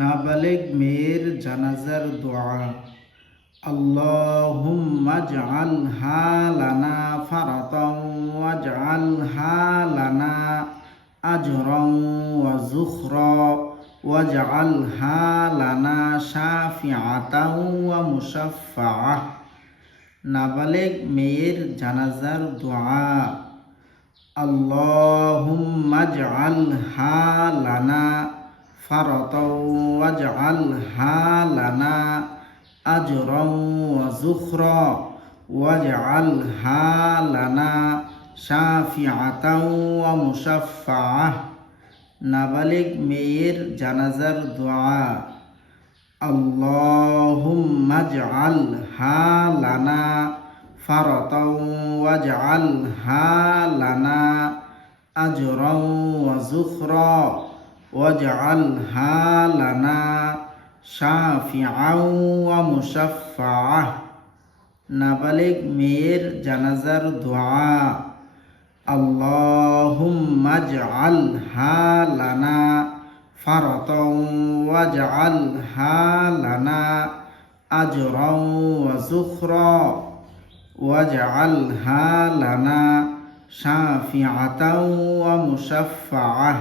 নাবালেগ মেয়ের জানাজার দোয়া। আল্লাহুম্মা জআলহা লানা ফারাতাও ওয়াজআলহা লানা আজরাও ওয়া যুখরা ওয়াজআলহা লানা শাফিআতাও ওয়া মুশাফফাআহ। নাবালেগ মেয়ের জানাজার দোয়া। আল্লাহুম্মা জআলহা লানা ফারাতাও ওয়াজআলহা লানা আজরাও ওয়া যুখরা ওয়াজআলহা লানা শাফিআতাও ওয়া মুশাফফাআহ। নাবালিগ মেয়ের জানাজার দোয়া। আল্লাহুম্মা জআলহা লানা ফারাতাও ওয়াজআলহা লানা আজরাও ওয়া যুখরা ওয়াজআলহা লানা শাফিআও ওয়া মুশাফফাআহ। নাবালিগ মেয়ের জানাজার দোয়া। আল্লাহুম্মা জআলহা লানা ফারাতাও ওয়াজআলহা লানা আজরাও ওয়া যুখরা ওয়াজআলহা লানা শাফিআতাও ওয়া মুশাফফাআহ।